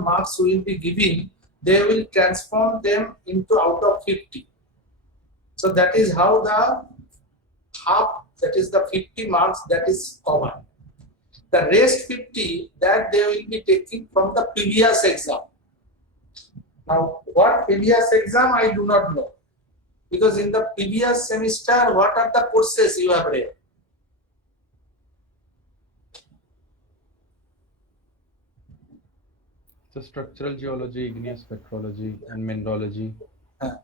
marks we will be giving, they will transform them into out of 50. So that is how the half, that is the 50 marks, that is common. The rest 50 that they will be taking from the previous exam. Now, what previous exam I do not know, because in the previous semester, what are the courses you have read? So structural geology, igneous petrology, and mineralogy, Or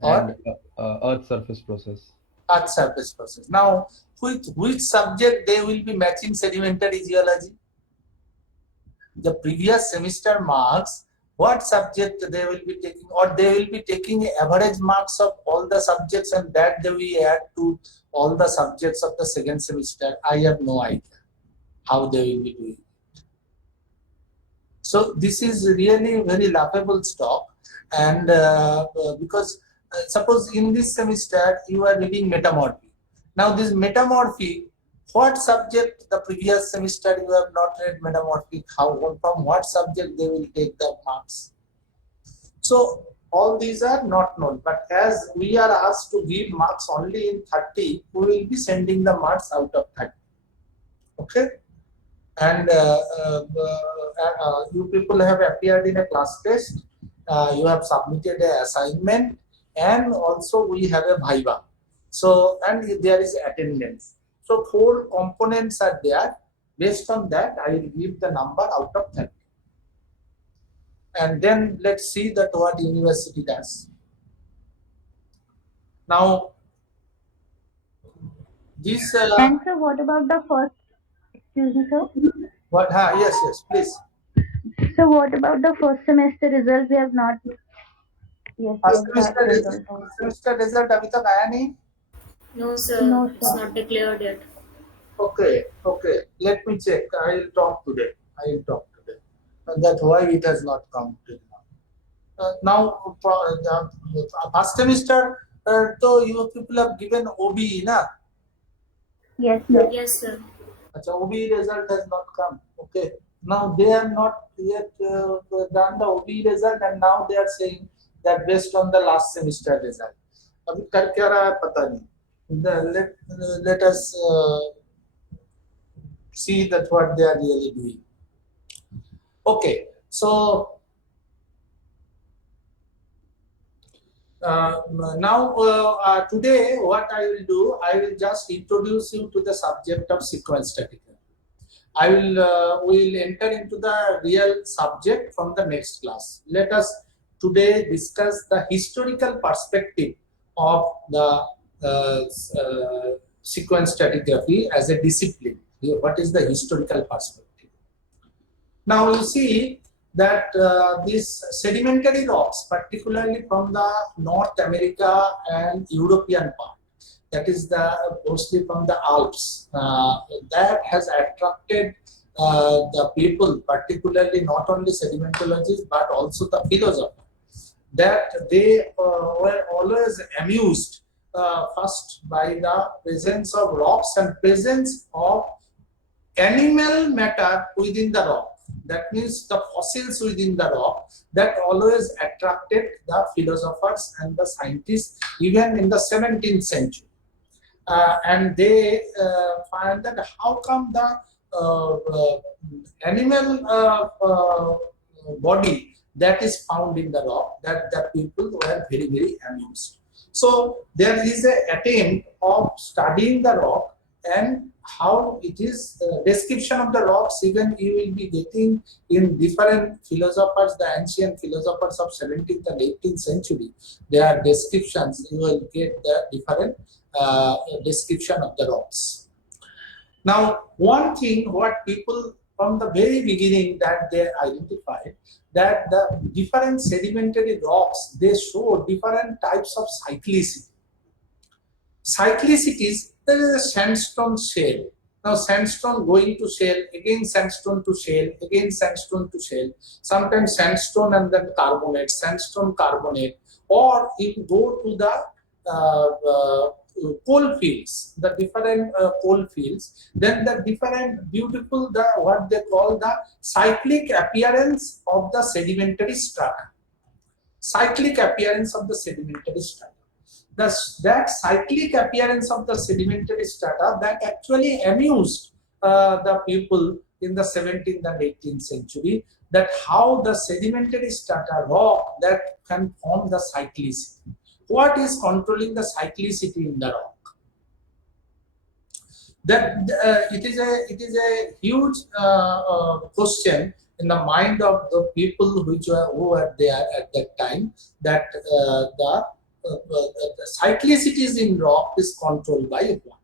and earth surface process. earth surface process. Now, with which subject they will be matching sedimentary geology? The previous semester marks, what subject they will be taking, or they will be taking average marks of all the subjects and that they will add to all the subjects of the second semester. I have no idea how they will be doing. So this is really very laughable stuff, and because suppose in this semester you are reading metamorphy. Now this metamorphy, what subject the previous semester you have not read metamorphy, how, from what subject they will take the marks? So all these are not known, but as we are asked to give marks only in 30, we will be sending the marks out of 30. Okay? And you people have appeared in a class test, you have submitted an assignment, and also we have a viva. So, and there is attendance. So 4 components are there. Based on that, I will give the number out of 30. And then let's see that what university does. Now, this And so what about the first, excuse me, sir? what? Yes, please. So what about the first semester result? We have not First yet got semester, result. first semester result अभी तक आया नहीं? No, sir. No, It's sir. not declared yet. Okay. Let me check. I will talk today. And that's why it has not come till now. Now, the first semester, so you people have given OBE, na? Yes, sir. Yes, sir. Achha, OBE result has not come. Okay. Now they have not yet done the OBE result, and now they are saying that based on the last semester result. अभी कर क्या रहा है पता नहीं. Let us see that what they are really doing. Okay, so now today what I will do, I will just introduce you to the subject of sequence stratigraphy. I will enter into the real subject from the next class. Let us today discuss the historical perspective of the sequence stratigraphy as a discipline. What is the historical perspective? Now you see that these sedimentary rocks, particularly from the North America and European part, that is the mostly from the Alps, that has attracted the people, particularly not only sedimentologists but also the philosophers, that they were always amused first by the presence of rocks and presence of animal matter within the rock. That means the fossils within the rock, that always attracted the philosophers and the scientists even in the 17th century. And they find that how come the animal body that is found in the rock, that the people were very, very amused. So there is an attempt of studying the rock and how it is description of the rocks. Even you will be getting in different philosophers, the ancient philosophers of 17th and 18th century, their descriptions, you will get the different description of the rocks. Now, one thing what people from the very beginning that they identified, that the different sedimentary rocks, they show different types of cyclicity. Cyclicities, there is a sandstone shale. Now sandstone going to shale, again sandstone to shale, again sandstone to shale, sometimes sandstone and then carbonate, sandstone carbonate, or if you go to the coal fields, the different coal fields, then the different beautiful, the what they call the cyclic appearance of the sedimentary strata. Cyclic appearance of the sedimentary strata. That cyclic appearance of the sedimentary strata that actually amused the people in the 17th and 18th century, that how the sedimentary strata rock that can form the cyclicity. What is controlling the cyclicity in the rock? That it is a huge question in the mind of the people who were there at that time, that the cyclicities in rock is controlled by what?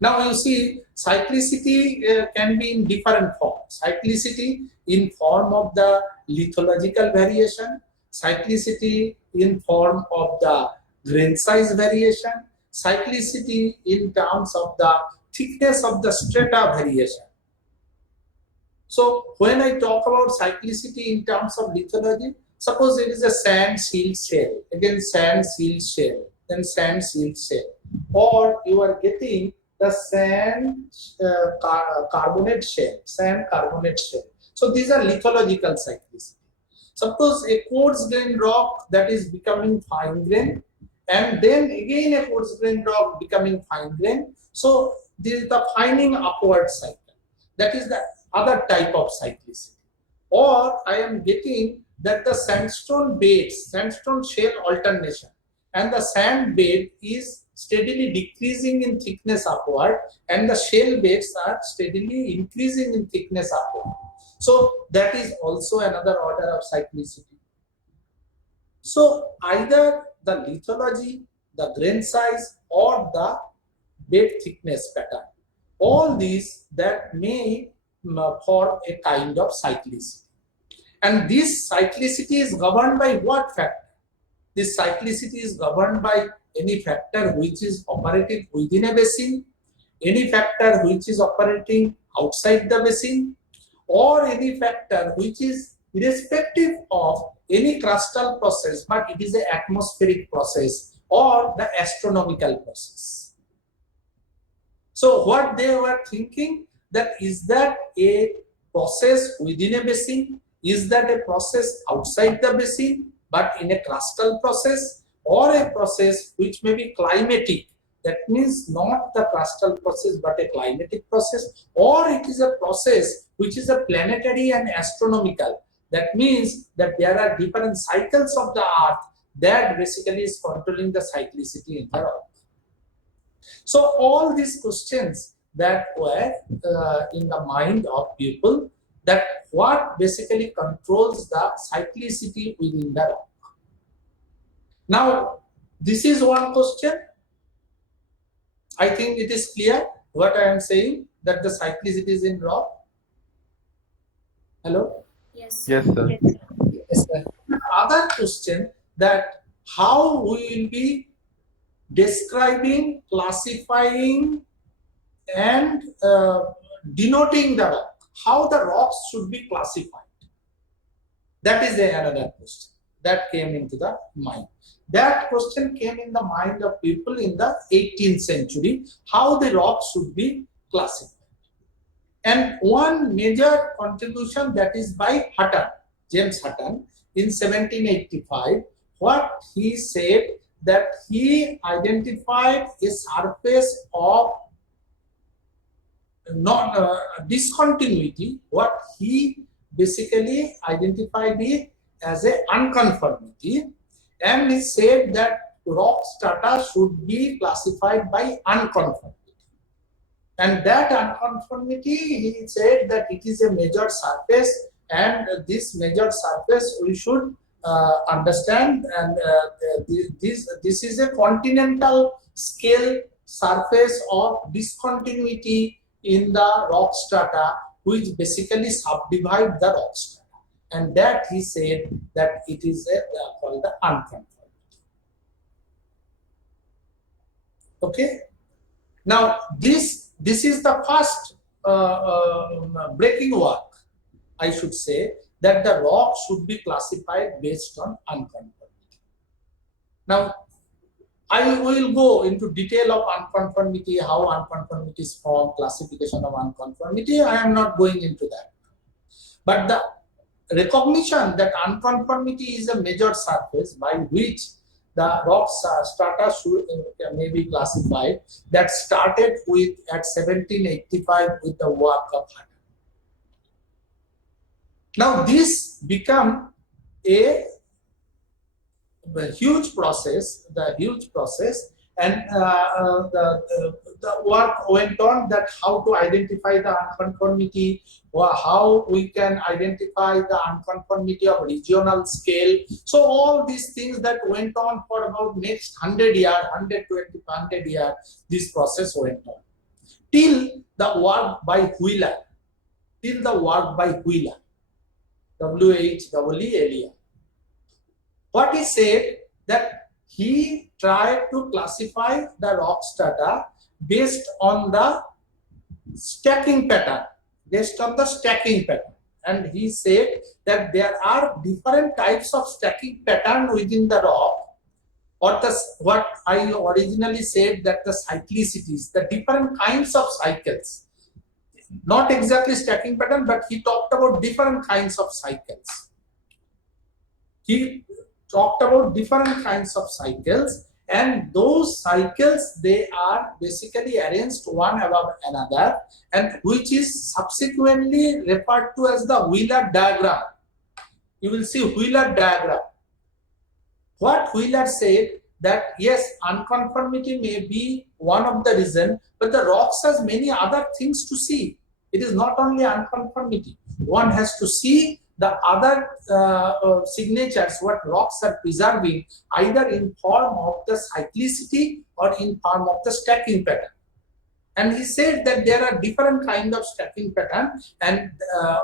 Now you see, cyclicity can be in different forms. Cyclicity in form of the lithological variation, cyclicity in form of the grain size variation, cyclicity in terms of the thickness of the strata variation. So when I talk about cyclicity in terms of lithology, suppose it is a sand sealed shell, again sand sealed shell, then sand sealed shell, or you are getting the sand carbonate shell, sand carbonate shell. So these are lithological cyclicity. Suppose a quartz grain rock that is becoming fine grain, and then again a quartz grain rock becoming fine grain. So this is the fining upward cycle. That is the other type of cyclicity. Or I am getting that the sandstone beds, sandstone shell alternation, and the sand bed is steadily decreasing in thickness upward, and the shell beds are steadily increasing in thickness upward. So that is also another order of cyclicity. So either the lithology, the grain size, or the bed thickness pattern, all these that may form a kind of cyclicity. And this cyclicity is governed by what factor? This cyclicity is governed by any factor which is operating within a basin, any factor which is operating outside the basin, or any factor which is irrespective of any crustal process, but it is an atmospheric process or the astronomical process. So what they were thinking, that is that a process within a basin, is that a process outside the basin but in a crustal process, or a process which may be climatic, that means not the crustal process but a climatic process, or it is a process which is a planetary and astronomical, that means that there are different cycles of the earth that basically is controlling the cyclicity in the rock. So all these questions that were in the mind of people, that what basically controls the cyclicity within the rock. Now, this is one question. I think it is clear what I am saying, that the cyclicity is in rock. Hello? Yes. Yes, sir. Yes, sir. Other question, that how we will be describing, classifying, and denoting the rock, how the rocks should be classified. That is another question that came into the mind. That question came in the mind of people in the 18th century, how the rocks should be classified. And one major contribution, that is by Hutton, James Hutton, in 1785, what he said, that he identified a surface of discontinuity. What he basically identified it as a unconformity, and he said that rock strata should be classified by unconformity. And that unconformity, he said that it is a measured surface, and this measured surface we should understand, and this is a continental scale surface of discontinuity in the rock strata, which basically subdivide the rock strata. And that he said that it is called the unconformity. Okay. Now this is the first breaking work, I should say, that the rock should be classified based on unconformity. Now I will go into detail of unconformity, how unconformity is formed, classification of unconformity. I am not going into that. But the recognition that unconformity is a major surface by which the rock strata may be classified, that started with at 1785 with the work of Hutton. Now this become a huge process, and the work went on that how to identify the unconformity, or how we can identify the unconformity of regional scale. So all these things that went on for about next 100 years, 100 years, this process went on. Till the work by Wheeler, W-H-E-E-L-E-R. What he said, that he tried to classify the rock strata based on the stacking pattern, and he said that there are different types of stacking pattern within the rock, or what I originally said, that the cyclicities, the different kinds of cycles, not exactly stacking pattern, but he talked about different kinds of cycles. He talked about different kinds of cycles, and those cycles, they are basically arranged one above another, and which is subsequently referred to as the Wheeler diagram. You will see Wheeler diagram. What Wheeler said, that yes, unconformity may be one of the reasons, but the rocks has many other things to see. It is not only unconformity. One has to see the other signatures, what rocks are preserving, either in form of the cyclicity or in form of the stacking pattern. And he said that there are different kinds of stacking pattern, and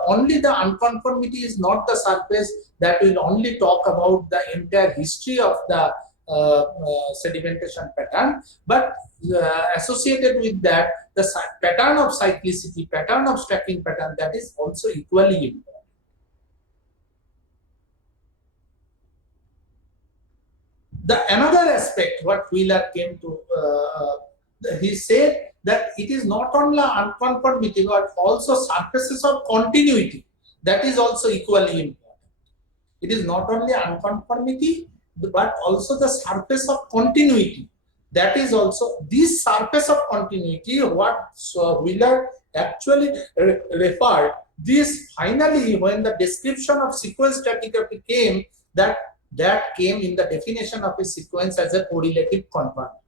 only the unconformity is not the surface that will only talk about the entire history of the sedimentation pattern, but associated with that, the pattern of cyclicity, pattern of stacking pattern, that is also equally important. Another aspect what Wheeler came to, he said that it is not only unconformity but also surfaces of continuity, that is also equally important. It is not only unconformity but also the surface of continuity, that is also this surface of continuity, what Wheeler actually referred. This finally, when the description of sequence stratigraphy came, that came in the definition of a sequence as a correlative conformity.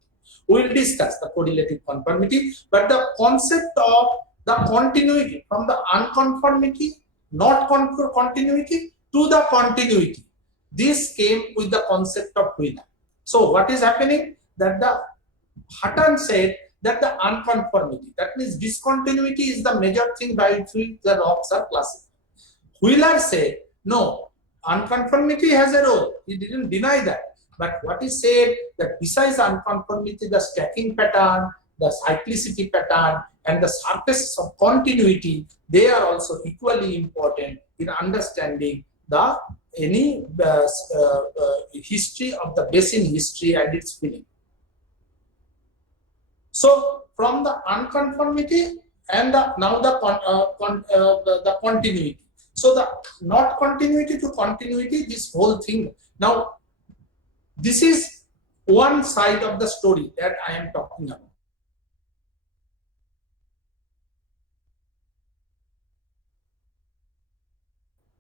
We will discuss the correlative conformity, but the concept of the continuity from the unconformity, not continuity, to the continuity, this came with the concept of Wheeler. So what is happening, that the Hutton said that the unconformity, that means discontinuity, is the major thing by which the rocks are classified. Wheeler said no, unconformity has a role. He didn't deny that. But what he said, that besides unconformity, the stacking pattern, the cyclicity pattern, and the surfaces of continuity, they are also equally important in understanding the history of the basin history and its filling. So from the unconformity and now the continuity. So the not continuity to continuity, this whole thing. Now, this is one side of the story that I am talking about.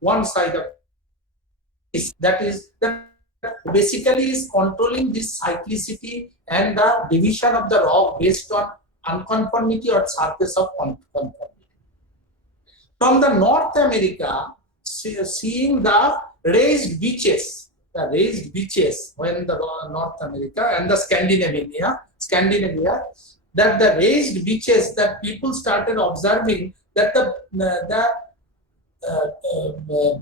One side of this, that basically is controlling this cyclicity and the division of the rock based on unconformity or surface of conformity. From the North America, seeing the raised beaches, when the North America and the Scandinavia, that the raised beaches, that people started observing that the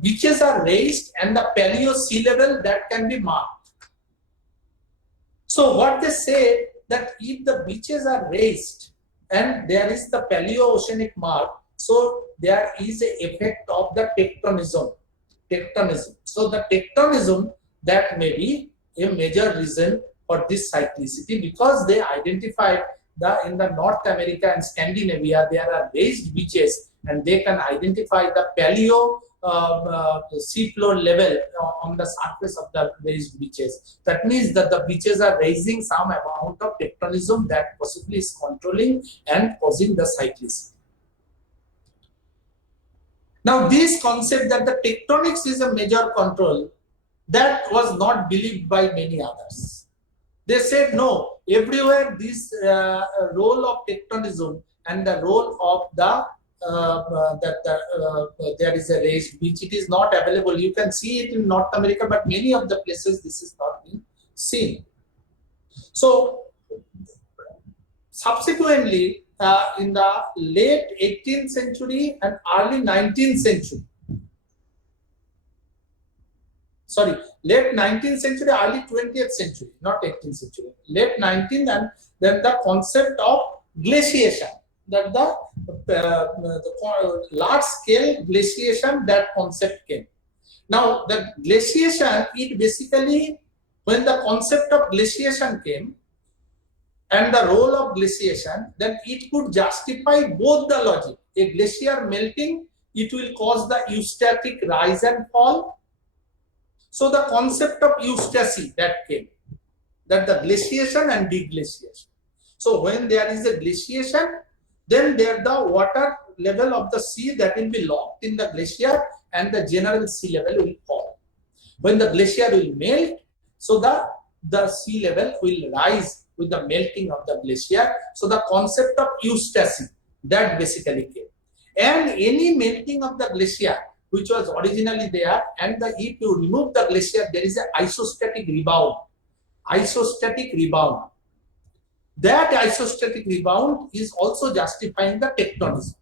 beaches are raised and the paleo sea level that can be marked. So what they say, that if the beaches are raised and there is the paleo-oceanic mark, so there is an effect of the tectonism. So the tectonism, that may be a major reason for this cyclicity, because they identified in the North America and Scandinavia there are raised beaches, and they can identify the paleo seafloor level on the surface of the raised beaches. That means that the beaches are raising some amount of tectonism that possibly is controlling and causing the cyclicity. Now, this concept that the tectonics is a major control, that was not believed by many others. They said no, everywhere this role of tectonism and the role of the there is a raised beach, it is not available. You can see it in North America, but many of the places this is not being seen. So subsequently, in the late 18th century and early 19th century, sorry, late 19th century, early 20th century, not 18th century, late 19th, and then the concept of glaciation, that the large scale glaciation, that concept came. Now the glaciation, it basically, when the concept of glaciation came and the role of glaciation, then it could justify both the logic. A glacier melting, it will cause the eustatic rise and fall. So the concept of eustasy that came, that the glaciation and deglaciation. So when there is a glaciation, then there the water level of the sea that will be locked in the glacier and the general sea level will fall. When the glacier will melt, so the sea level will rise with the melting of the glacier. So the concept of eustasy, that basically came. And any melting of the glacier which was originally there, and if you remove the glacier, there is an isostatic rebound. Isostatic rebound. That isostatic rebound is also justifying the tectonism.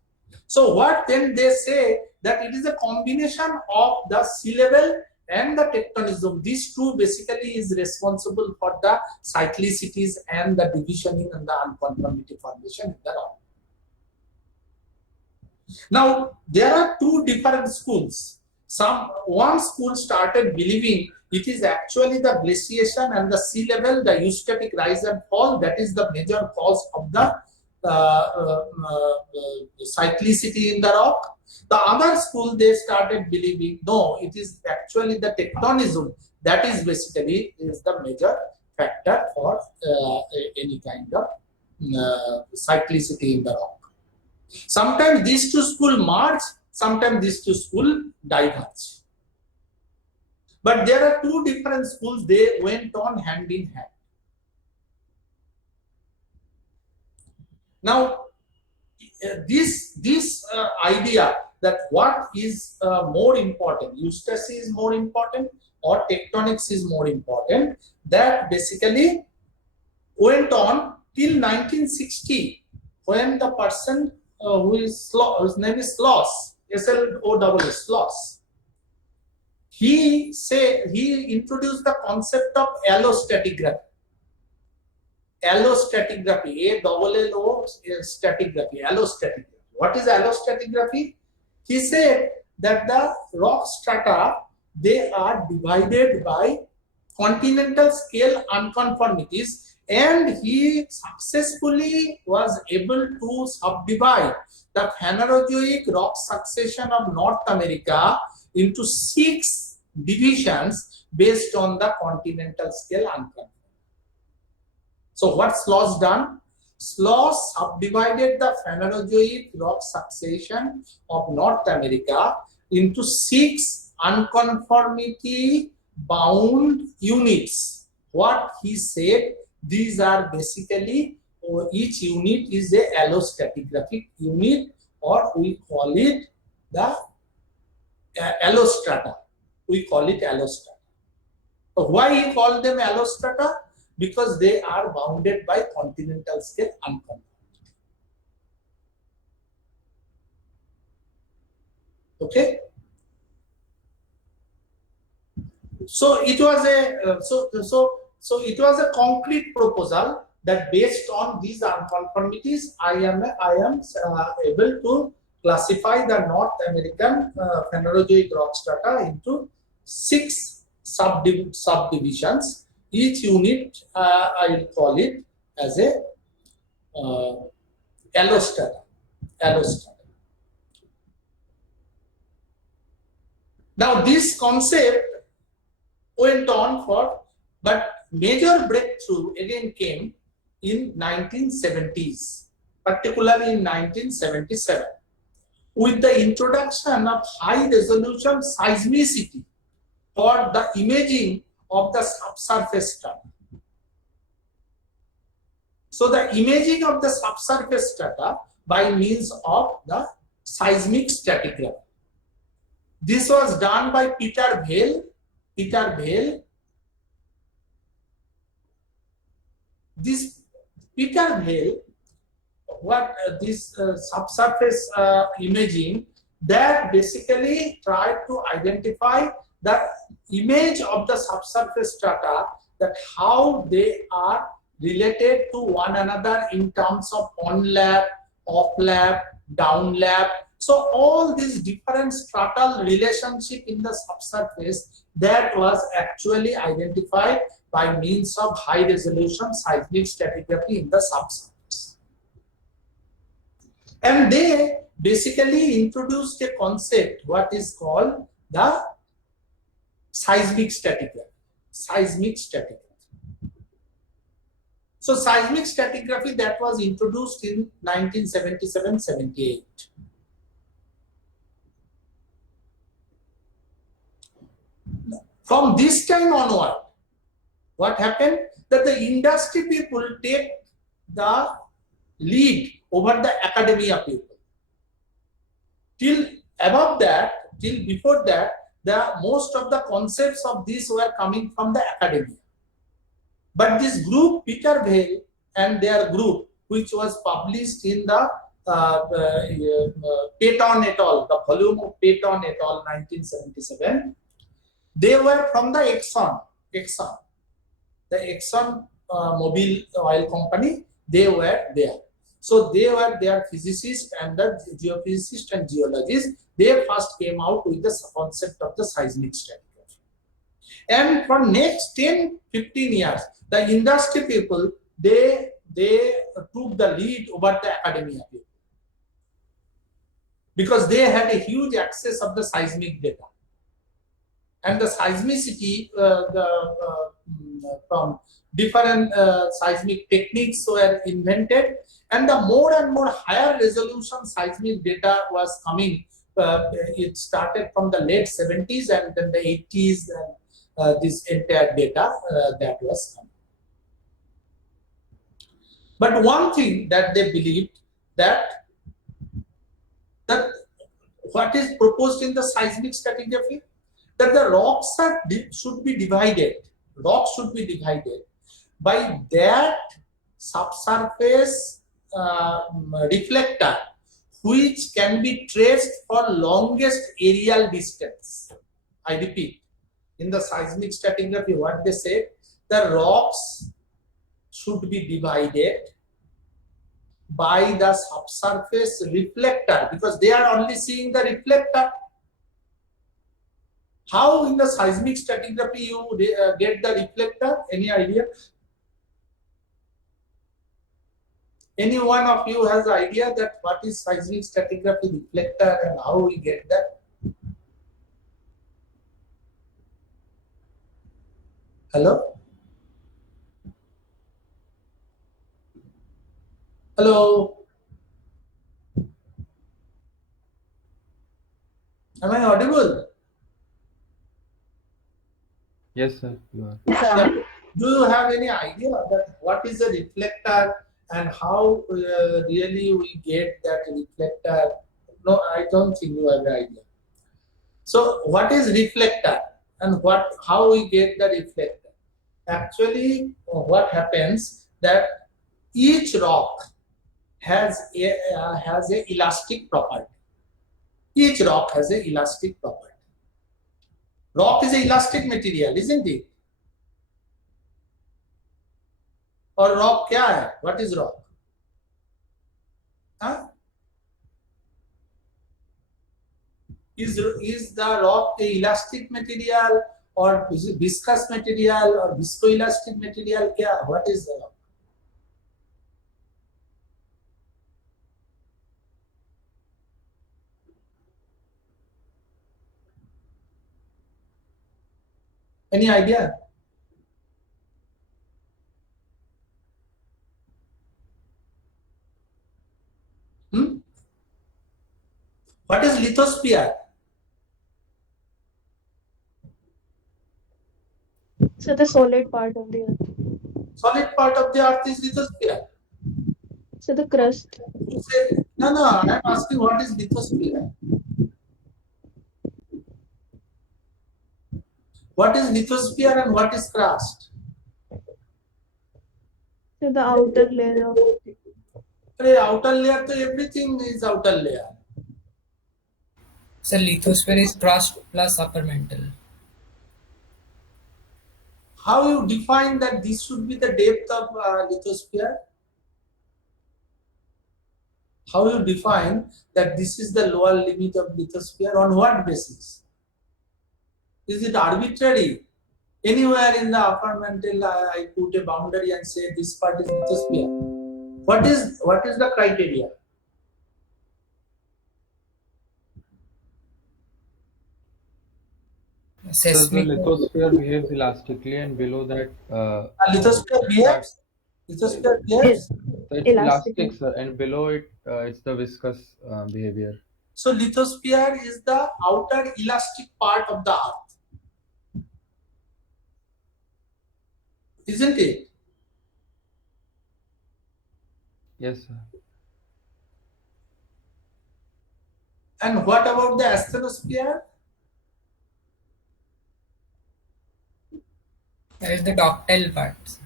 So what then they say, that it is a combination of the sea level and the tectonism. These two basically is responsible for the cyclicities and the divisioning and the unconformity formation in the rock. Now, there are two different schools. One school started believing it is actually the glaciation and the sea level, the eustatic rise and fall, that is the major cause of the cyclicity in the rock. The other school, they started believing no, it is actually the tectonism that is basically is the major factor for any kind of cyclicity in the rock. Sometimes these two schools merge, sometimes these two schools diverge. But there are two different schools, they went on hand in hand. Now, this idea that what is more important, eustasy is more important or tectonics is more important, that basically went on till 1960, when the person whose name is Sloss, S-L-O-S-S, Sloss, he introduced the concept of allostratigraphy. Allostratigraphy, A-double-L-O, stratigraphy, allostratigraphy. What is allostratigraphy? He said that the rock strata, they are divided by continental scale unconformities, and he successfully was able to subdivide the Phanerozoic rock succession of North America into 6 divisions based on the continental scale unconformity. So what Sloss done? Sloss subdivided the Phanerozoic rock succession of North America into 6 unconformity bound units. What he said, these are basically, each unit is a allostratigraphic unit, or we call it the allostrata. We call it allostrata. Why he called them allostrata? Because they are bounded by continental scale unconformity. Okay. So it was a so it was a concrete proposal that based on these unconformities, I am able to classify the North American Phanerozoic rock strata into 6 subdivisions, Each unit, I will call it as a allostrata. Allostrata. Now this concept went on for, but major breakthrough again came in 1970s, particularly in 1977, with the introduction of high resolution seismicity for the imaging of the subsurface strata. So the imaging of the subsurface strata by means of the seismic stratigraphy. This was done by Peter Vail. Peter Vail. This Peter Vail, what this subsurface imaging, that basically tried to identify the image of the subsurface strata, that how they are related to one another in terms of on-lap, off-lap, down-lap. So all these different stratal relationship in the subsurface, that was actually identified by means of high resolution seismic stratigraphy in the subsurface. And they basically introduced a concept what is called the seismic stratigraphy. Seismic stratigraphy. So seismic stratigraphy, that was introduced in 1977-78. From this time onward, what happened? That the industry people take the lead over the academia people. Till above that, till before that, most of the concepts of this were coming from the academia. But this group, Peter Vail and their group, which was published in the Peyton et al., the volume of Peyton et al., 1977, they were from the Exxon. The Exxon Mobil oil company, they were there. So they were their physicists and the geophysicists and geologists. They first came out with the concept of the seismic stratigraphy. And for next 10-15 years, the industry people, they took the lead over the academia people, because they had a huge access of the seismic data. And the seismicity from different seismic techniques were invented, and the more and more higher resolution seismic data was coming. It started from the late 70s and then the 80s, and this entire data that was coming. But one thing that they believed, that what is proposed in the seismic stratigraphy, that the rocks should be divided. Rocks should be divided by that subsurface reflector, which can be traced for longest aerial distance. I repeat, in the seismic stratigraphy, what they say, the rocks should be divided by the subsurface reflector, because they are only seeing the reflector. How in the seismic stratigraphy you get the reflector? Any idea? Any one of you has idea that what is seismic stratigraphy reflector and how we get that? Hello? Hello? Am I audible? Yes, sir, you are. Do you have any idea that what is a reflector and how really we get that reflector? No, I don't think you have an idea. So what is reflector and how we get the reflector? Actually, what happens that each rock has a elastic property. Each rock has a elastic property. Rock is an elastic material, isn't it? और rock क्या है? What is rock? Huh? Is the rock a elastic material or is it viscous material or viscoelastic material? Yeah, what is the? Any idea? Hmm? What is lithosphere? So the solid part of the earth. Solid part of the earth is lithosphere. So the crust. You say, no, I'm asking what is lithosphere? What is lithosphere and what is crust? So the outer layer of Outer layer, so everything is outer layer. So lithosphere is crust plus upper mantle. How you define that this should be the depth of lithosphere? How you define that this is the lower limit of lithosphere? On what basis? Is it arbitrary? Anywhere in the upper mantle, I put a boundary and say this part is lithosphere. What is the criteria? So the Seismic. lithosphere behaves elastically, and below that, Lithosphere behaves. Lithosphere behaves. so it's elastic. elastic, sir, and below it, it's the viscous behavior. So lithosphere is the outer elastic part of the earth, isn't it? Yes, sir. And what about the asthenosphere? That is the ductile parts.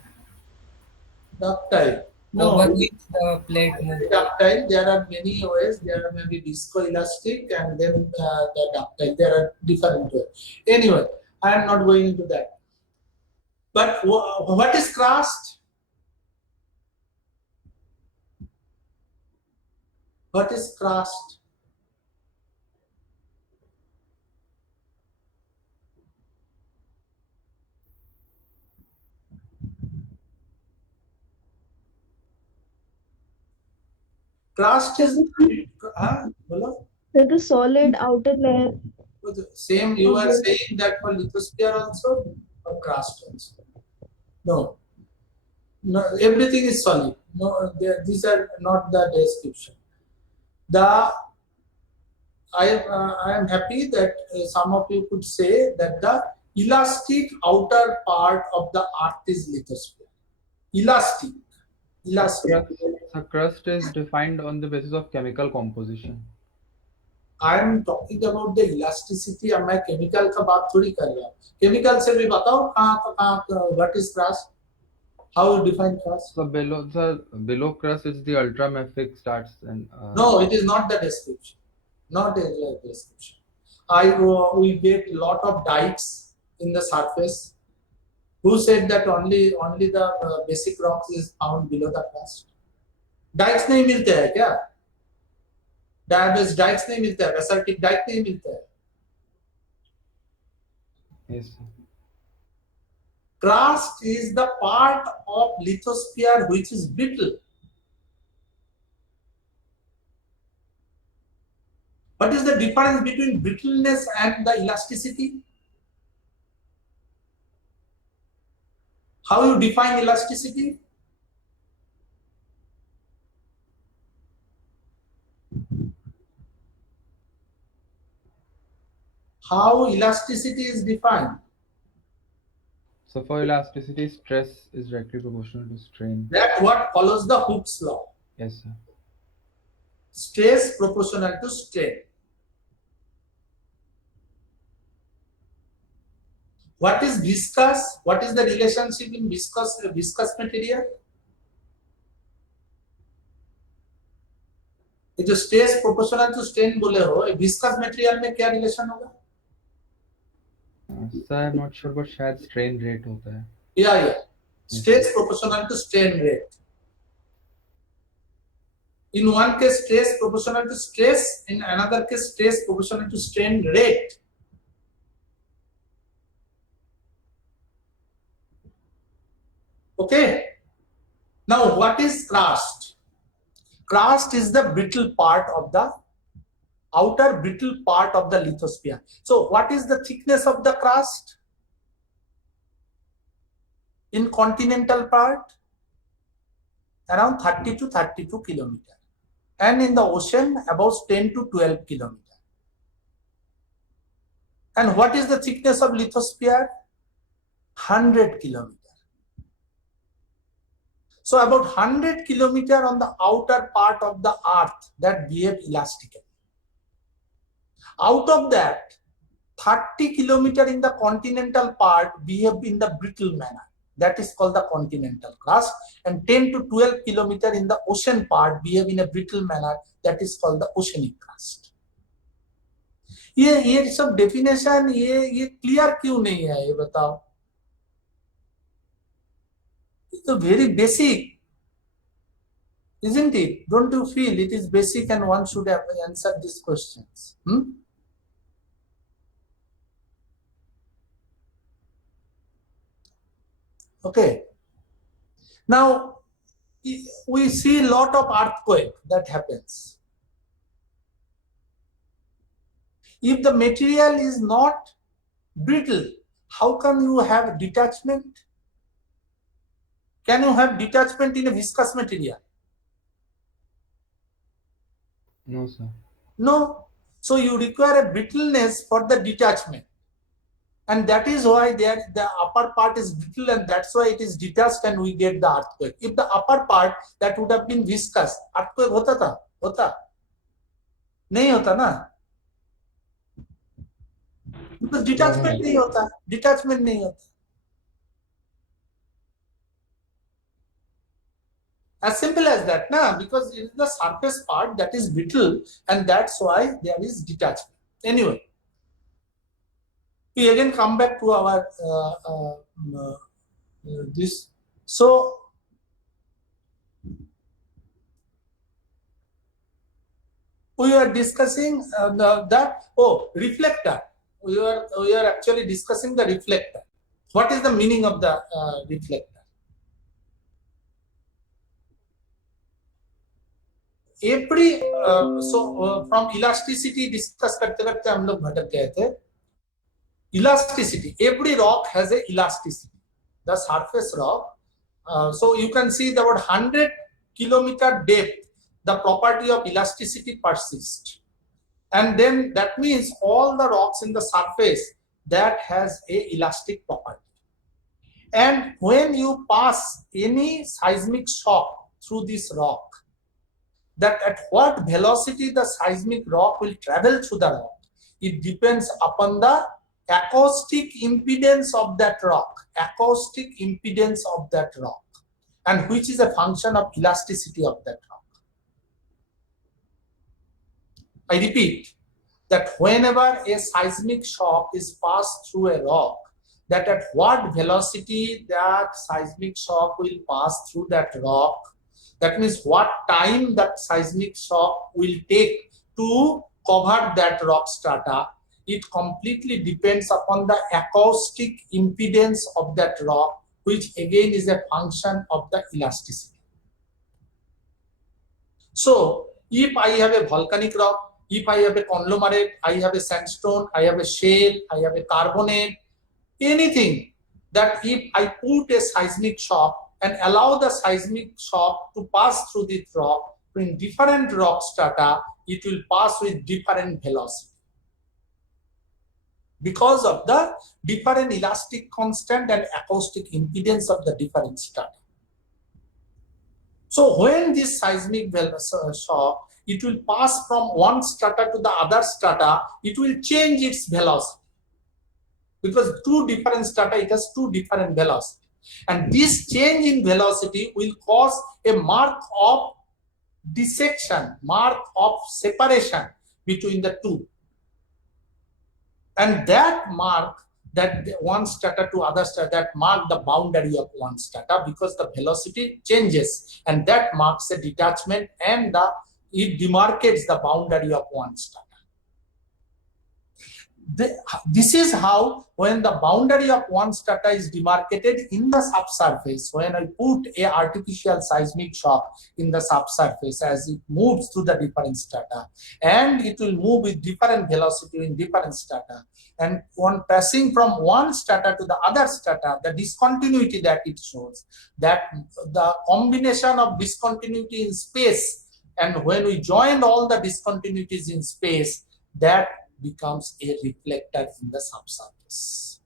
Ductile. No, Over which the plate moves. ductile. There are many ways. There are maybe viscoelastic and then the ductile. There are different ways. Anyway, I am not going into that. But what is crust? What is crust? Crust is Bolo? So the solid outer layer. Same you are saying that for lithosphere also or crust also. No, everything is solid. No, these are not the description. I am happy that some of you could say that the elastic outer part of the earth is lithosphere. Elastic. The crust is defined on the basis of chemical composition. I am talking about the elasticity. अब मैं chemical का बात थोड़ी कर रहा हूँ. Chemical से भी बताओ कहाँ what is crust? How you define crust? So below crust is the ultramafic starts and No, it is not the description. Not a description. We get lot of dikes in the surface. Who said that only the basic rocks is found below the crust? Dikes नहीं मिलते हैं क्या? Diabase dikes नहीं मिलते हैं, basaltic dike नहीं मिलते हैं. yes, sir. Crust is the part of lithosphere which is brittle. What is the difference between brittleness and the elasticity? How you define elasticity? How elasticity is defined? So for elasticity, stress is directly proportional to strain. That what follows the Hooke's law. Yes, sir. Stress proportional to strain. What is viscous? What is the relationship in viscous material? ये जो stress proportional to strain बोले हो, viscous material में क्या relation होगा? Sir, I'm not sure, but शायद strain rate होता है. Yeah. Stress proportional to strain rate. In one case, stress proportional to stress. In another case, stress proportional to strain rate. Okay. Now, what is crust? Crust is the brittle part of the outer brittle part of the lithosphere. So, what is the thickness of the crust? In continental part, around 30 to 32 kilometer, and in the ocean about 10 to 12 kilometer. And what is the thickness of lithosphere? 100 kilometer. So about 100 kilometer on the outer part of the earth that behave elastically. Out of that, 30 kilometer in the continental part behave in the brittle manner. That is called the continental crust. And 10 to 12 kilometer in the ocean part behave in a brittle manner. That is called the oceanic crust. ये सब definition ये clear क्यों नहीं है ये बताओ? It's a very basic, isn't it? Don't you feel it is basic and one should have answered these questions? Okay. Now, we see a lot of earthquake that happens. If the material is not brittle, how can you have detachment? Can you have detachment in a viscous material? No, sir. No. So you require a brittleness for the detachment. And that is why the upper part is brittle, and that's why it is detached and we get the earthquake. If the upper part that would have been viscous, earthquake hota tha? Hota? Nahi hota na? Because detachment nahi hota. Detachment nahi hota. As simple as that, na? Because it is the surface part that is brittle, and that's why there is detachment. Anyway, we again come back to our this. So we are discussing reflector. We are actually discussing the reflector. What is the meaning of the reflector? Every from elasticity discuss करते करते हम लोग भटक गए थे. Elasticity. Every rock has a elasticity. The surface rock. So you can see that about 100 kilometer depth, the property of elasticity persists. And then that means all the rocks in the surface that has a elastic property. And when you pass any seismic shock through this rock, that at what velocity the seismic rock will travel through the rock, it depends upon the acoustic impedance of that rock, and which is a function of elasticity of that rock. I repeat that whenever a seismic shock is passed through a rock, that at what velocity that seismic shock will pass through that rock, that means what time that seismic shock will take to cover that rock strata, it completely depends upon the acoustic impedance of that rock, which again is a function of the elasticity. So, if I have a volcanic rock, if I have a conglomerate, I have a sandstone, I have a shale, I have a carbonate, anything that if I put a seismic shock and allow the seismic shock to pass through this rock, in different rock strata, it will pass with different velocity, because of the different elastic constant and acoustic impedance of the different strata. So when this seismic shock, it will pass from one strata to the other strata, it will change its velocity. Because two different strata, it has two different velocity. And this change in velocity will cause a mark of dissection, mark of separation between the two. And that mark, that one strata to other strata, that mark the boundary of one strata, because the velocity changes, and that marks a detachment, and it demarcates the boundary of one strata. this is how, when the boundary of one strata is demarcated in the subsurface, when I put a artificial seismic shock in the subsurface as it moves through the different strata, and it will move with different velocity in different strata, and on passing from one strata to the other strata, the discontinuity that it shows, that the combination of discontinuity in space, and when we join all the discontinuities in space, that becomes a reflector in the subsurface.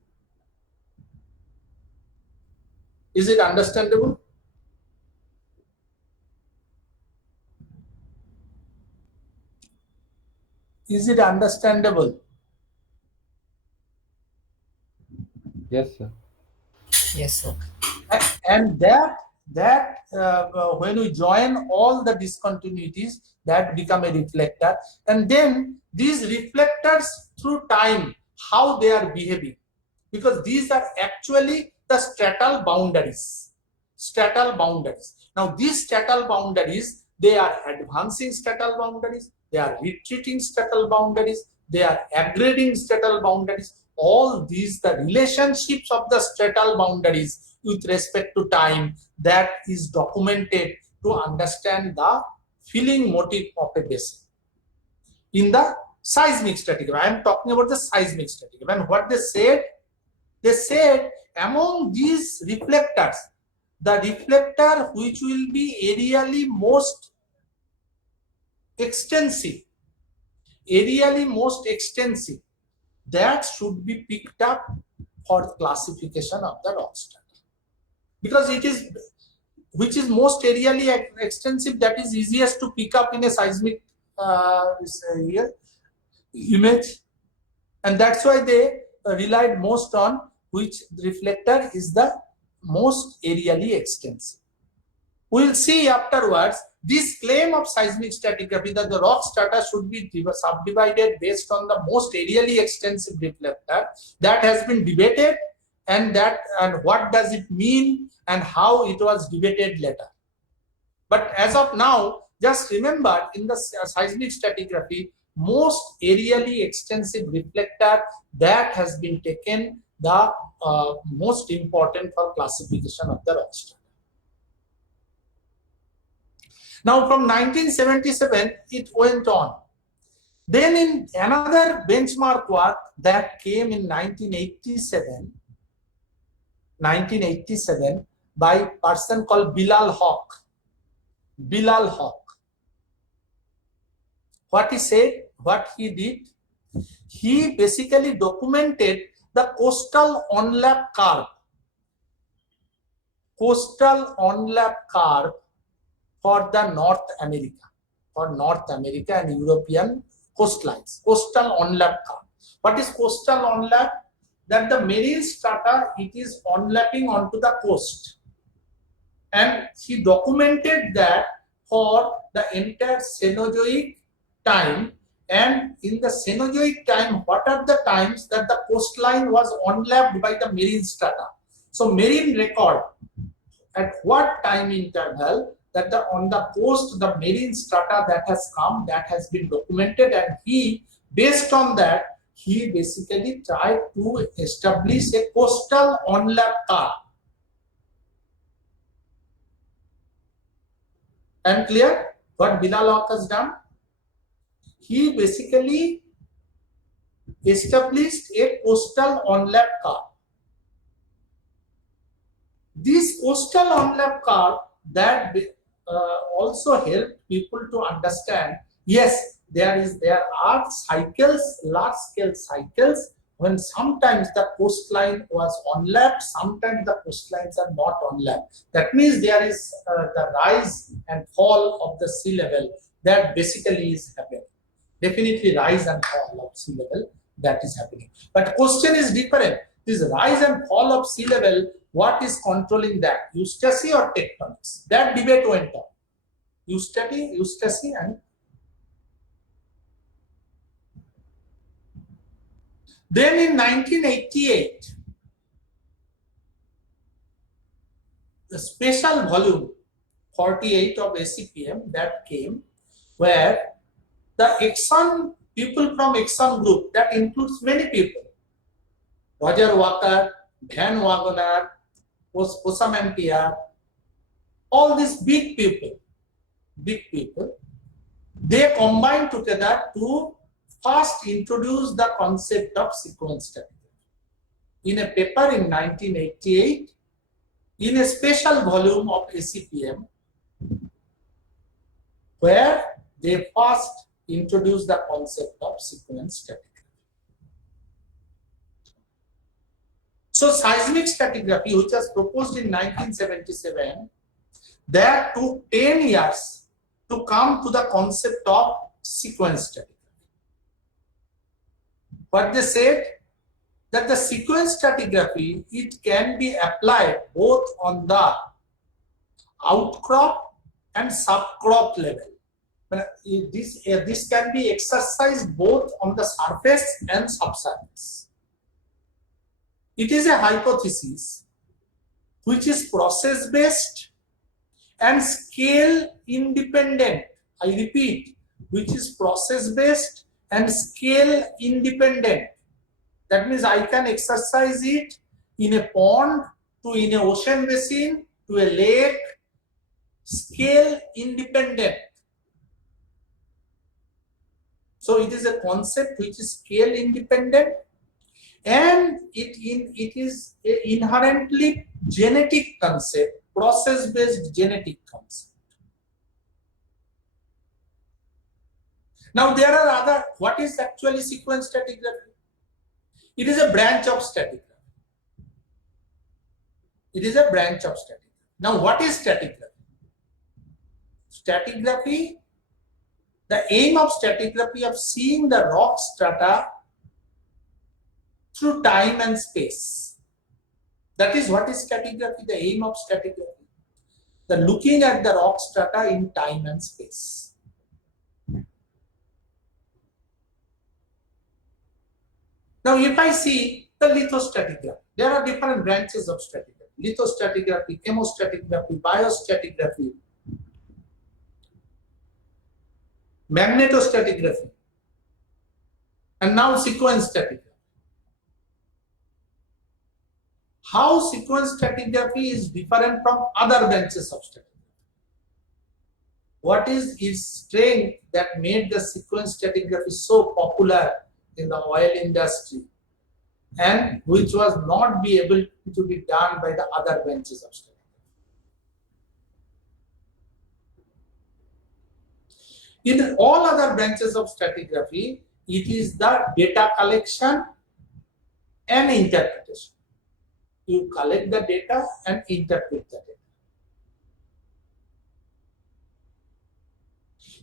Is it understandable? Is it understandable? Yes, sir. Yes, sir. And when we join all the discontinuities, that become a reflector, and then these reflectors through time, how they are behaving, because these are actually the stratal boundaries. Stratal boundaries. Now these stratal boundaries, they are advancing stratal boundaries, they are retreating stratal boundaries, they are aggrading stratal boundaries. All these, the relationships of the stratal boundaries with respect to time, that is documented to understand the filling motif of a basin. In the seismic stratigraphy, I am talking about the seismic stratigraphy, and what they said among these reflectors, the reflector which will be areally most extensive, that should be picked up for classification of the rock strata, because it is, which is most areally extensive, that is easiest to pick up in a seismic image, and that's why they relied most on which reflector is the most areally extensive. We will see afterwards this claim of seismic stratigraphy that the rock strata should be subdivided based on the most areally extensive reflector, that has been debated, and what does it mean and how it was debated later. But as of now, just remember, in the seismic stratigraphy, most areally extensive reflector, that has been taken the most important for classification of the rock strata. Now from 1977 it went on. Then in another benchmark work that came in 1987 by a person called Bilal Haq. What he said, what he did, he basically documented the coastal onlap curve for the North America and European coastlines, coastal onlap curve. What is coastal onlap? That the marine strata, it is onlapping onto the coast, and he documented that for the entire Cenozoic time. And in the Cenozoic time, what are the times that the coastline was onlapped by the marine strata? So marine record at what time interval that on the coast, the marine strata that has come, that has been documented, and he, based on that, he basically tried to establish a coastal onlap curve. And clear what Bilal Haq has done? He basically established a coastal onlap curve. This coastal onlap curve, that also helped people to understand, yes, there are cycles, large scale cycles, when sometimes the coastline was onlapped, sometimes the coastlines are not onlapped. That means there is the rise and fall of the sea level that basically is happening. Definitely rise and fall of sea level, that is happening. But question is different. This rise and fall of sea level, what is controlling that? Eustacy or tectonics? That debate went on. Eustacy and then in 1988, the special volume 48 of ACPM that came, where the Exxon people from Exxon Group, that includes many people. Roger Walker, Van Wagoner, Osamantia, all these big people, they combine together to first introduce the concept of sequence stratigraphy. In a paper in 1988, in a special volume of ACPM, where they first introduced the concept of sequence stratigraphy. So seismic stratigraphy, which was proposed in 1977, that took 10 years to come to the concept of sequence stratigraphy. But they said that the sequence stratigraphy, it can be applied both on the outcrop and subcrop level. This can be exercised both on the surface and subsurface. It is a hypothesis which is process based and scale independent. I repeat, which is process based and scale independent. That means I can exercise it in a pond, to in an ocean basin, to a lake, scale independent. So it is a concept which is scale independent, and it is an inherently genetic concept, process based genetic concept. Now there are other, what is actually sequence stratigraphy? It is a branch of stratigraphy. It is a branch of stratigraphy. Now what is stratigraphy? Stratigraphy, the aim of stratigraphy of seeing the rock strata through time and space. That is what is stratigraphy, the aim of stratigraphy. The looking at the rock strata in time and space. Now, if I see the lithostratigraphy, there are different branches of stratigraphy. Lithostratigraphy, chemostratigraphy, biostratigraphy, magnetostratigraphy, and now sequence stratigraphy. How sequence stratigraphy is different from other branches of stratigraphy? What is its strength that made the sequence stratigraphy so popular in the oil industry, and which was not be able to be done by the other branches of stratigraphy? In all other branches of stratigraphy, it is the data collection and interpretation. You collect the data and interpret the data.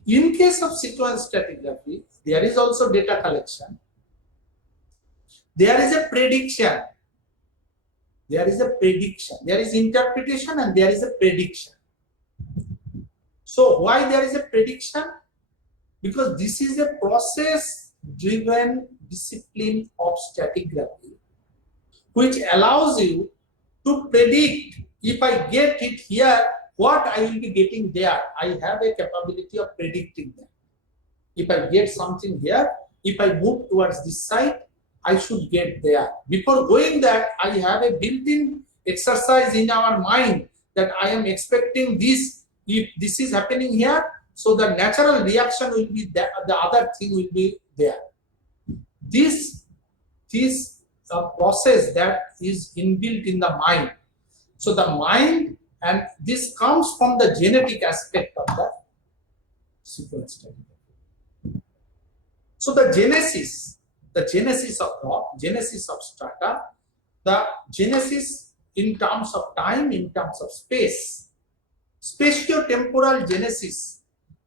In case of sequence stratigraphy, there is also data collection. There is a prediction. There is a prediction. There is interpretation and there is a prediction. So why there is a prediction? Because this is a process-driven discipline of stratigraphy, which allows you to predict, if I get it here, what I will be getting there. I have a capability of predicting that. If I get something here, if I move towards this side, I should get there. Before going there, I have a built-in exercise in our mind that I am expecting this. If this is happening here, so the natural reaction will be that, the other thing will be there. This process that is inbuilt in the mind. So the mind, and this comes from the genetic aspect of the sequence stratigraphy. So the genesis of rock, genesis of strata, the genesis in terms of time, in terms of space, spatio-temporal genesis,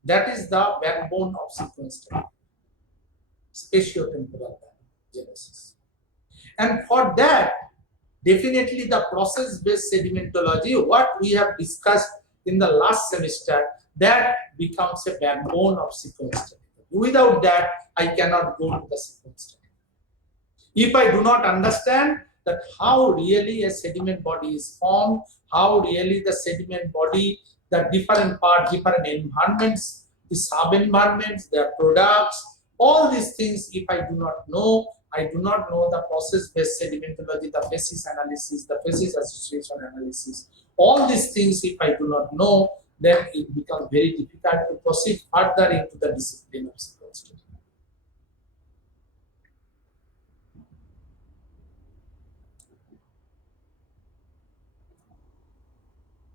that is the backbone of sequence stratigraphy. Spatio-temporal genesis. And for that, definitely the process-based sedimentology, what we have discussed in the last semester, that becomes a backbone of sequence stratigraphy. Without that, I cannot go to the sequence stratigraphy. If I do not understand that how really a sediment body is formed, how really the sediment body, the different parts, different environments, the sub-environments, their products, All these things, if I do not know, I do not know the process-based sedimentology, the phases analysis, the phases association analysis. All these things, if I do not know, then it becomes very difficult to proceed further into the discipline of sequence study.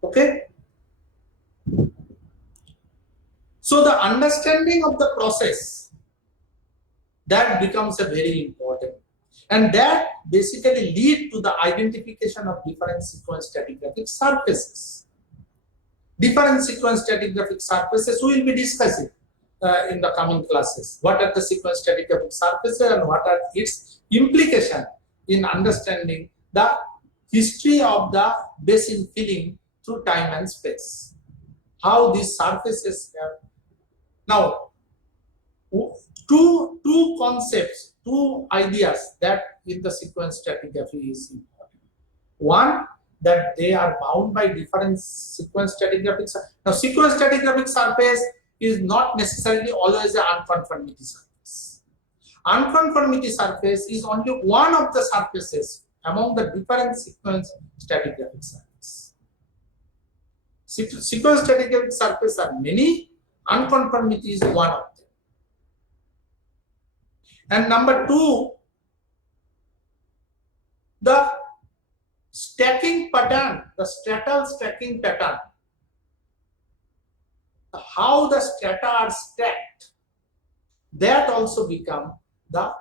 Okay. So the understanding of the process, that becomes a very important, and that basically lead to the identification of different sequence stratigraphic surfaces. Different sequence stratigraphic surfaces we will be discussing in the coming classes. What are the sequence stratigraphic surfaces and what are its implication in understanding the history of the basin filling through time and space. How these surfaces have. Now, two concepts, two ideas that in the sequence stratigraphy is important. One, that they are bound by different sequence stratigraphic. Now, sequence stratigraphic surface is not necessarily always an unconformity surface. Unconformity surface is only one of the surfaces among the different sequence stratigraphic surfaces. Sequence stratigraphic surfaces are many, unconformity is one of them. And number two, the stacking pattern, the stratal stacking pattern, how the strata are stacked, that also become the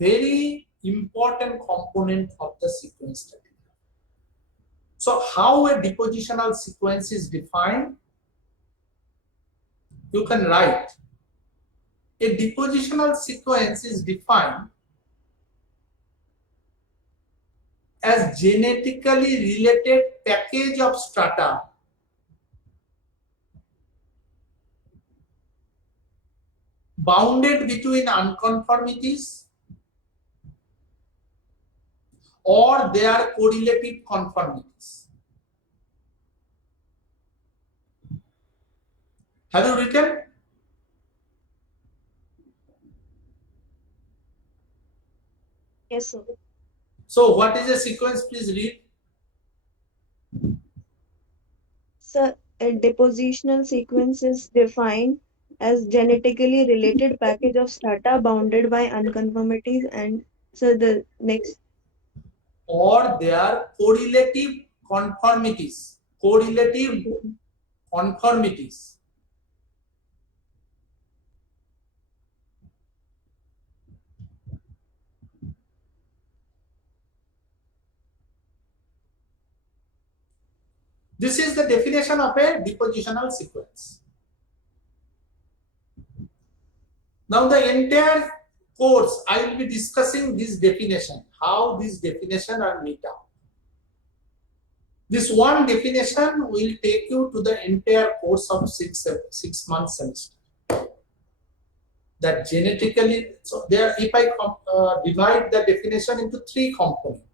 very important component of the sequence stratigraphy. So how a depositional sequence is defined, you can write. A depositional sequence is defined as genetically related package of strata bounded between unconformities or their correlative conformities. Have you written? Yes, sir. So what is a sequence? Please read. So a depositional sequence is defined as genetically related package of strata bounded by unconformities, and so the next. Or their correlative conformities. Correlative conformities. This is the definition of a depositional sequence. Now the entire course I will be discussing this definition, how this definition are made out. This one definition will take you to the entire course of six month semester. That genetically, so there, if I divide the definition into three components: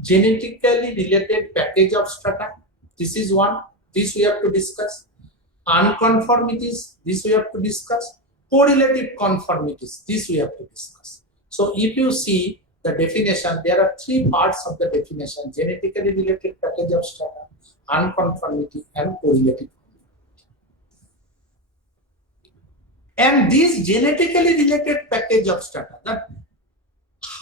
genetically related package of strata, this is one, this we have to discuss. Unconformities, this we have to discuss. Correlative conformities, this we have to discuss. So if you see the definition, there are three parts of the definition: genetically related package of strata, unconformity, and correlative. And this genetically related package of strata, that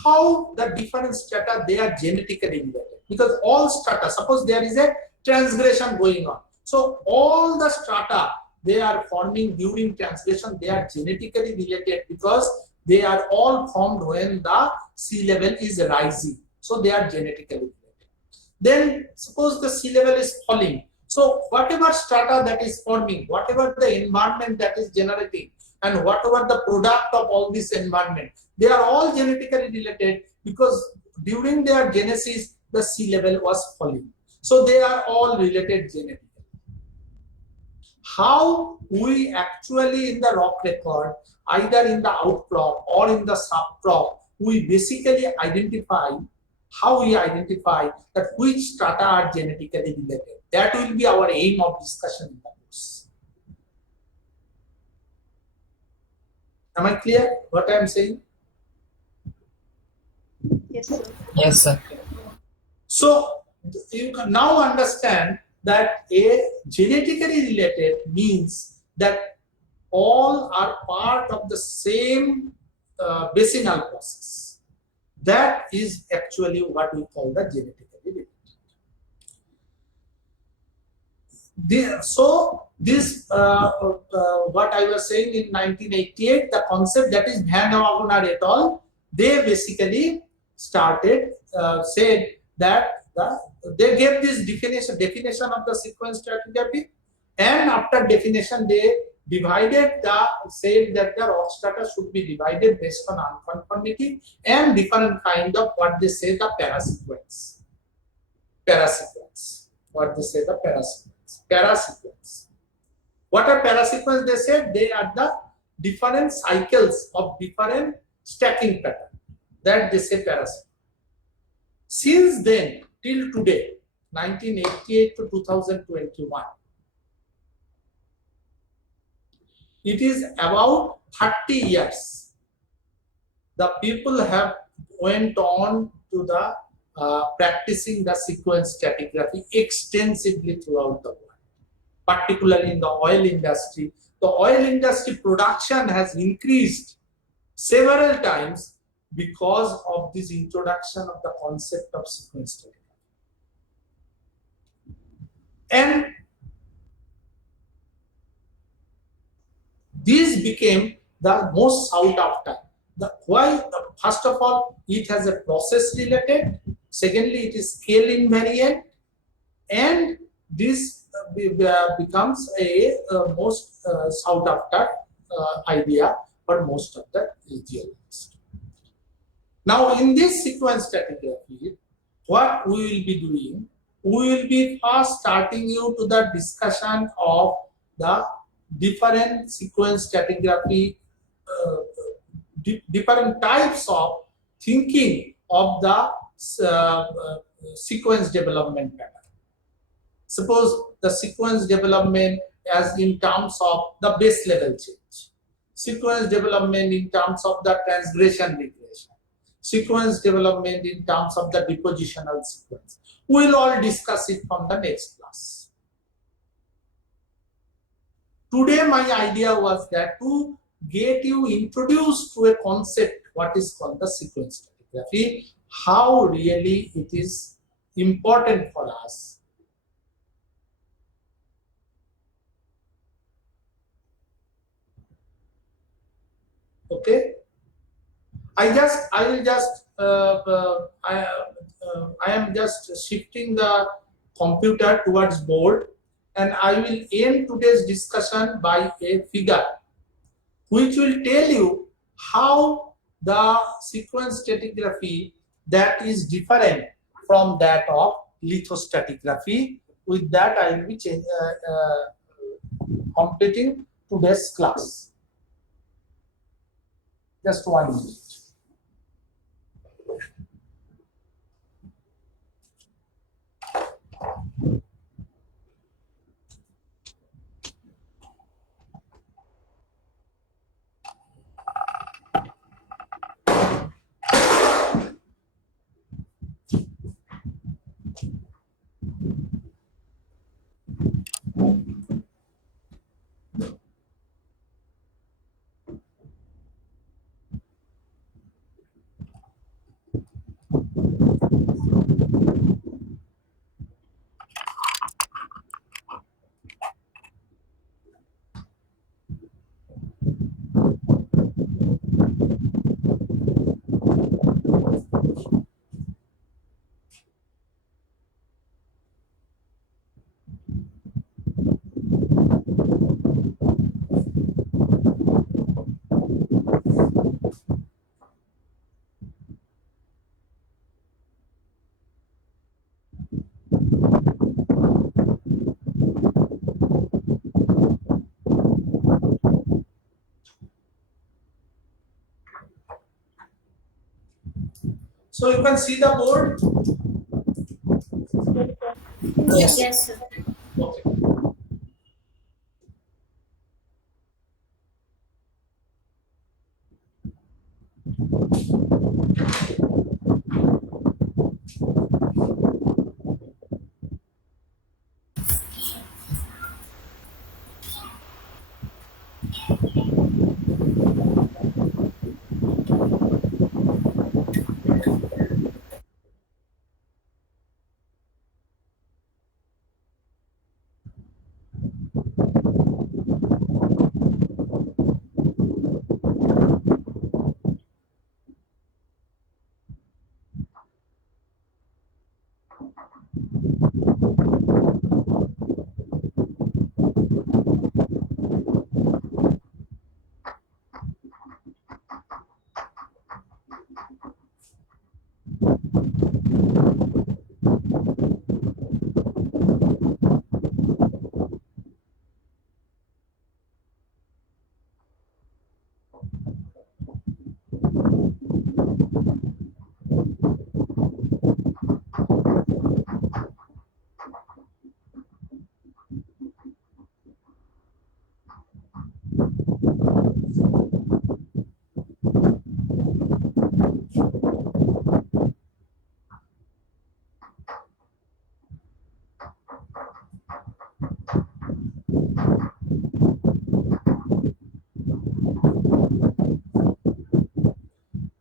how the different strata, they are genetically related, because all strata, suppose there is a transgression going on, so all the strata they are forming during transgression, they are genetically related because they are all formed when the sea level is rising, so they are genetically related. Then suppose the sea level is falling, so whatever strata that is forming, whatever the environment that is generating, and whatever the product of all this environment, they are all genetically related because during their genesis the sea level was falling, so they are all related genetically. How we actually in the rock record, either in the outcrop or in the subcrop, we basically identify, how we identify that which strata are genetically related. That will be our aim of discussion in the course. Am I clear what I am saying? Yes, sir. Yes, sir. So you can now understand that a genetically related means that all are part of the same basinal process. That is actually what we call the genetically related. What I was saying in 1988, the concept that is Van Wagoner et al., they basically started, said that they gave this definition of the sequence stratigraphy, and after definition, they said that the rock strata should be divided based on unconformity and different kind of what they say the parasequence. What they say the parasequence. What are parasequence? They said they are the different cycles of different stacking pattern. That they say parasequence. Since then till today, 1988 to 2021, it is about 30 years. The people have went on to the practicing the sequence stratigraphy extensively throughout the world, particularly in the oil industry. The oil industry production has increased several times because of this introduction of the concept of sequence stratigraphy. And this became the most sought after. First of all, it has a process related. Secondly, it is scale invariant, and this becomes a most sought after idea for most of the geologists. Now, in this sequence stratigraphy, what we will be doing, we will be first starting you to the discussion of the different sequence stratigraphy, different types of thinking of the sequence development pattern. Suppose the sequence development as in terms of the base level change, sequence development in terms of the transgression regression, sequence development in terms of the depositional sequence. We will all discuss it from the next class. Today my idea was that to get you introduced to a concept what is called the sequence stratigraphy, how really it is important for us. Okay, I am just shifting the computer towards board, and I will end today's discussion by a figure which will tell you how the sequence stratigraphy that is different from that of lithostratigraphy. With that, I will be completing today's class. Just 1 minute. So you can see the board. Yes. Yes, sir. Okay.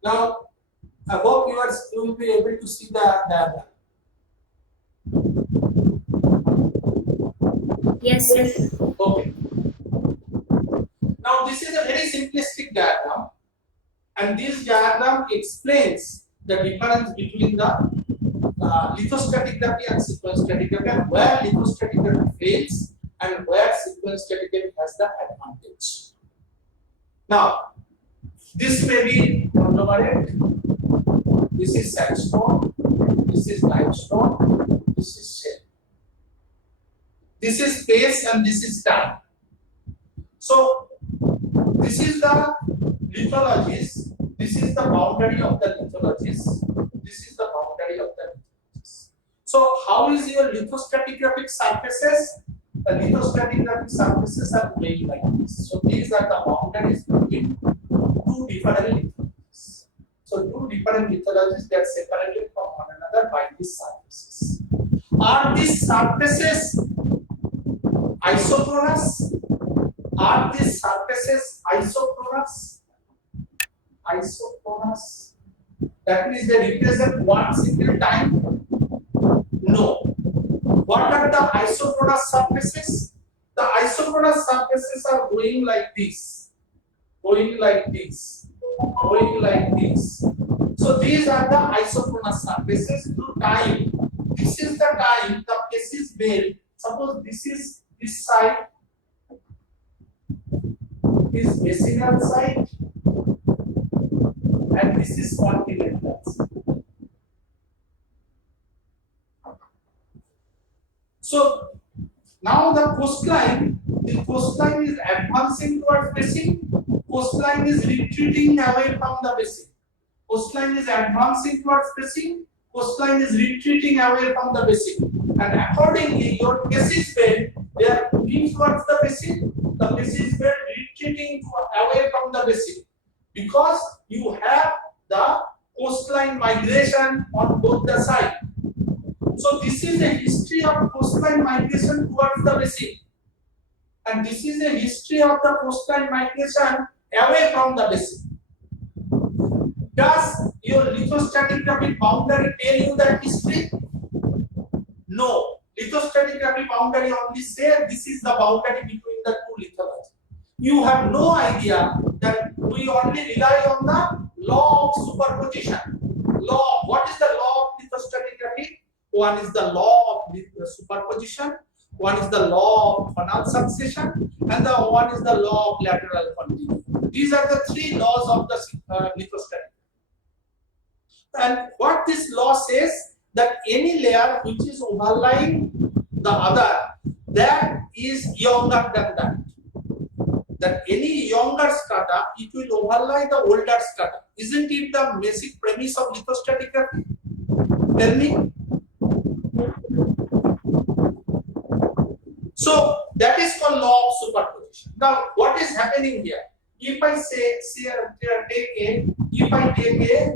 Now, I hope you will be able to see the diagram. Yes, sir. Okay. Now, this is a very simplistic diagram, and this diagram explains the difference between the lithostratigraphy and sequence stratigraphy, and where lithostratigraphy fails and where sequence stratigraphy has the advantage. Now, this may be conglomerate, this is sandstone, this is limestone, this is shale. This is space and this is time. So, this is the lithologies, this is the boundary of the lithologies, this is the boundary of the lithologies. So, how is your lithostratigraphic surfaces? The lithostratigraphic surfaces are made like this. So, these are the boundaries between two different lithologies. So, two different lithologies, they are separated from one another by these surfaces. Are these surfaces isochronous? Are these surfaces isochronous? Isochronous. That means they represent one single time? No. What are the isochronous surfaces? The isochronous surfaces are going like this, going like this, going like this. So these are the isochronous surfaces through time. This is the time the case is made. Suppose this is this side is basinal side and this is continental side. So now the coastline is advancing towards basin, coastline is retreating away from the basin. Coastline is advancing towards basin, coastline is retreating away from the basin. And accordingly, your basis bed, they are moving towards the basis bed retreating away from the basin. Because you have the coastline migration on both the sides. So this is a history of coastline migration towards the basin. And this is a history of the coastline migration away from the basin. Does your lithostratigraphic boundary tell you that history? No. Lithostratigraphy boundary only say this is the boundary between the two lithologies. You have no idea that we only rely on the law of superposition. What is the law of lithostratigraphy? One is the law of superposition, one is the law of phonal succession, and the one is the law of lateral continuity. These are the three laws of the lithostratigraphy. And what this law says, that any layer which is overlying the other, that is younger than that. That any younger strata, it will overlie the older strata. Isn't it the basic premise of lithostratigraphy? Tell me. So that is called law of superposition. Now, what is happening here? If I take a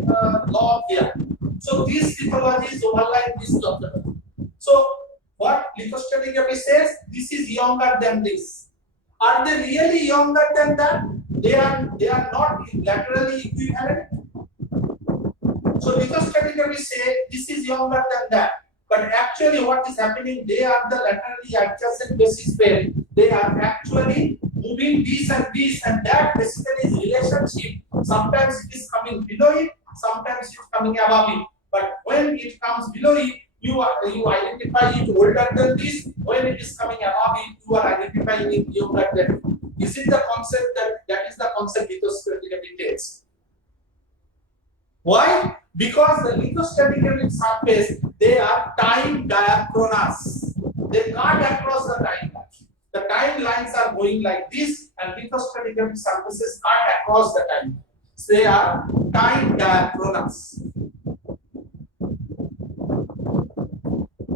law here, so this lithology is overlying this lithology. So what lithostratigraphy says, this is younger than this. Are they really younger than that? They are not laterally equivalent. So lithostratigraphy say this is younger than that. But actually what is happening, they are the laterally adjacent basis pair. They are actually moving this and that basically is relationship. Sometimes it is coming below it, sometimes it is coming above it. But when it comes below it, you identify it older than this. When it is coming above it, you are identifying it younger than it. Is it the concept that is the concept lithostratigraphy takes? Why? Because the lithostratigraphic surface, they are time diachronous. They cut across the time lines. The time lines are going like this, and lithostratigraphic surfaces cut across the time. So they are time diachronous.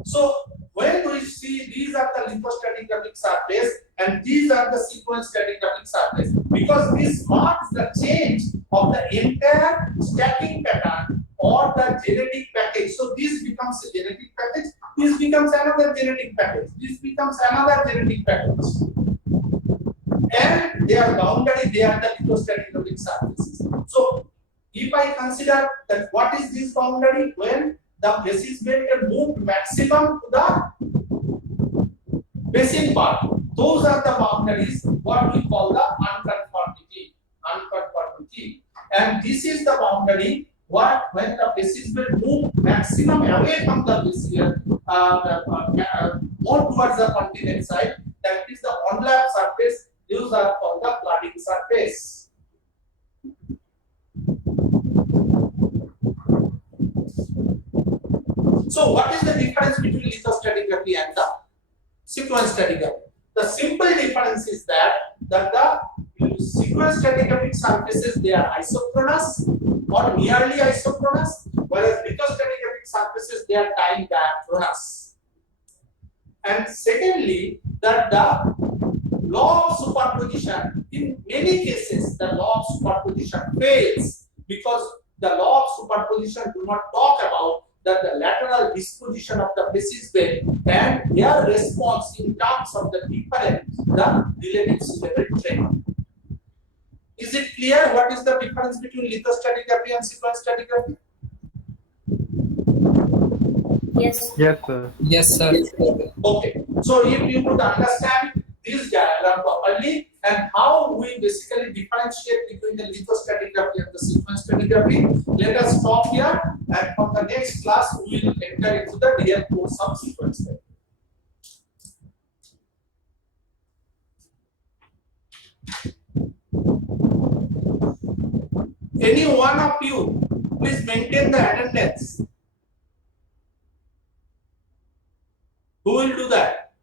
So when we see these are the lithostratigraphic surface and these are the sequence stratigraphic surface, because this marks the change of the entire stacking pattern or the genetic package. So this becomes a genetic package, this becomes another genetic package, this becomes another genetic package. And they are boundary, they are the lithostratigraphic surfaces. So if I consider that what is this boundary when the basis bed can move maximum to the basin part, those are the boundaries what we call the unconformity. And this is the boundary what when the basis bed move maximum away from the basin, more towards the continent side, that is the on-lap surface. Those are called the flooding surface. So what is the difference between lithostratigraphy and the sequence stratigraphy? The simple difference is that the sequence stratigraphic surfaces, they are isochronous or nearly isochronous, whereas lithostratigraphic surfaces, they are time diachronous. And secondly, that the law of superposition, in many cases, the law of superposition fails because the law of superposition do not talk about that the lateral disposition of the basis bed and their response in terms of the different, the relative sea level trend. Is it clear what is the difference between lithostratigraphy and sequence stratigraphy? Yes. Yes, sir. Yes, sir. Okay, so if you could understand this diagram properly and how we basically differentiate between the lithostratigraphy and the sequence stratigraphy, let us stop here, and for the next class we will enter into the real course of sequence stratigraphy. Any one of you, please maintain the attendance. Who will do that?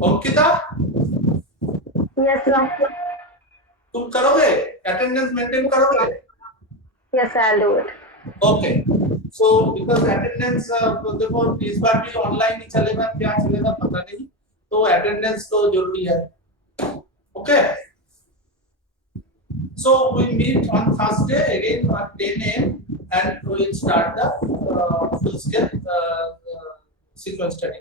Ankita, Yes, sir. तुम करोगे? Attendance maintain करोगे? Yes, I'll do it. Okay. So because attendance देखो इस बार भी online ही चलेगा क्या चलेगा पता नहीं, तो attendance तो जरूरी है. Okay. So we meet on Thursday again at 10 a.m. and we will start the full scale sequence study.